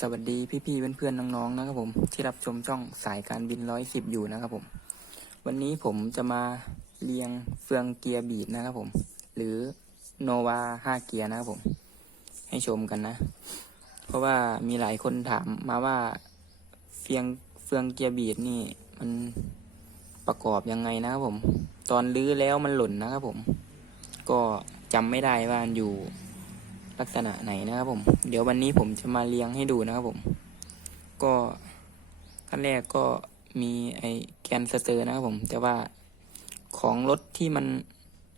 สวัสดีพี่ๆเพื่อนๆน้องๆนะครับผมที่รับชมช่องสายการบินร้อยสิบอยู่นะครับผม วันนี้ผมจะมาเรียงเฟืองเกียร์บีดนะครับผม หรือโนวาห้าเกียร์นะครับผม ให้ชมกันนะ เพราะว่ามีหลายคนถามมาว่าเฟืองเฟืองเกียร์บีดนี่มันประกอบยังไงนะครับผม ตอนลื้อแล้วมันหล่นนะครับผม ก็จำไม่ได้ว่ามันอยู่ ลักษณะไหนนะครับผม เดี๋ยววันนี้ผมจะมาเรียงให้ดูนะครับผม ก็ขั้นแรกก็มีไอแกนสเตอร์นะครับผม แต่ว่าของรถที่มัน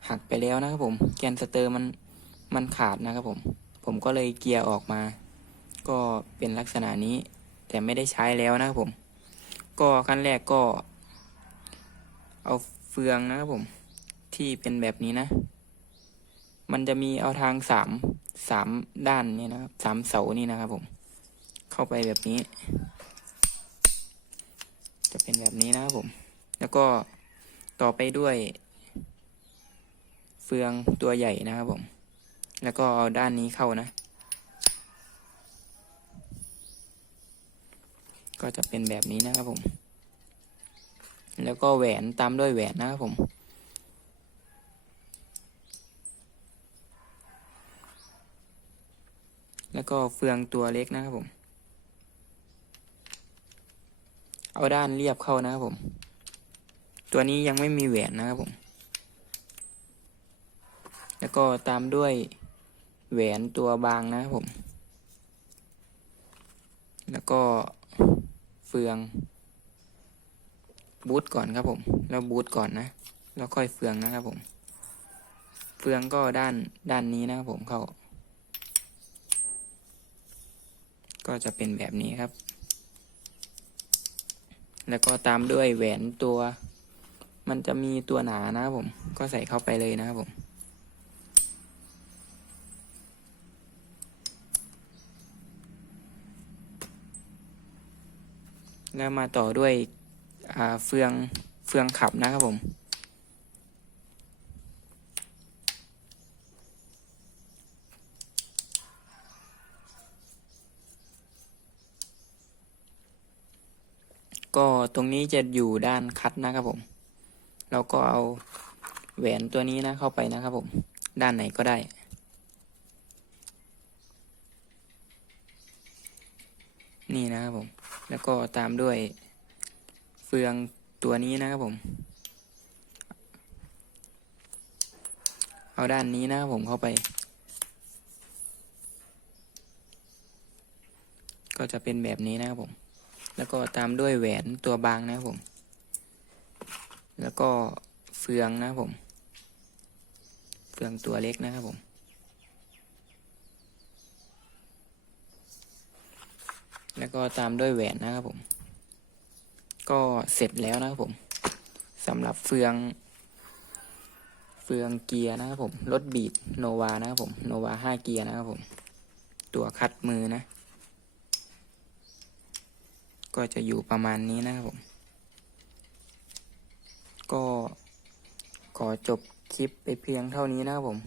หักไปแล้วนะครับผม แกนสเตอร์มันมันขาดนะครับผม ผมก็เลยเกียร์ออกมา ก็เป็นลักษณะนี้ แต่ไม่ได้ใช้แล้วนะครับผม ก็ขั้นแรกก็ เอาเฟืองนะครับผม ที่เป็นแบบนี้นะ มันจะมีเอาทางสาม สามด้านนี่นะครับสามเสานี่นะครับ ผม เข้าไปแบบนี้ จะเป็นแบบนี้นะครับผม แล้วก็ต่อไปด้วย เฟืองตัวใหญ่นะครับผม แล้วก็เอาด้านนี้เข้านะ ก็จะเป็นแบบนี้นะครับผม แล้วก็แหวนตามด้วยแหวนนะครับผม แล้วก็เฟืองตัวเล็กนะครับผม เอาด้านเรียบเข้านะครับผม ตัวนี้ยังไม่มีแหวนนะครับผม แล้วก็ตามด้วยแหวนตัวบางนะครับผม แล้วก็เฟืองบูทก่อนครับผม แล้วบูทก่อนนะ แล้วค่อยเฟืองนะครับผม เฟืองก็ด้านด้านนี้นะครับผมเข้า ก็จะเป็นแบบนี้ครับ แล้วก็ตามด้วยแหวนตัว มันจะมีตัวหนานะครับผม ก็ใส่เข้าไปเลยนะครับผมแล้วมาต่อด้วยเฟืองเฟืองขับนะครับผม ก็ตรงนี้จะอยู่ด้านคัดนะครับผม เราก็เอาแหวนตัวนี้นะเข้าไปนะครับผม ด้านไหนก็ได้ นี่นะครับผม แล้วก็ตามด้วยเฟืองตัวนี้นะครับผม เอาด้านนี้นะครับผมเข้าไป ก็จะเป็นแบบนี้นะครับผม แล้วก็ตามด้วยแหวนตัวบางนะครับผม แล้วก็เฟืองนะครับผม เฟืองตัวเล็กนะครับผม แล้วก็ตามด้วยแหวนนะครับผม ก็เสร็จแล้วนะครับผมสำหรับเฟือง เฟืองเกียร์นะครับผม รถบีดโนวานะครับผม โนวาห้าเกียร์นะครับผม ตัวคัดมือนะ ก็จะอยู่ประมาณนี้นะครับผม ก็ขอจบคลิปไปเพียงเท่านี้นะครับผม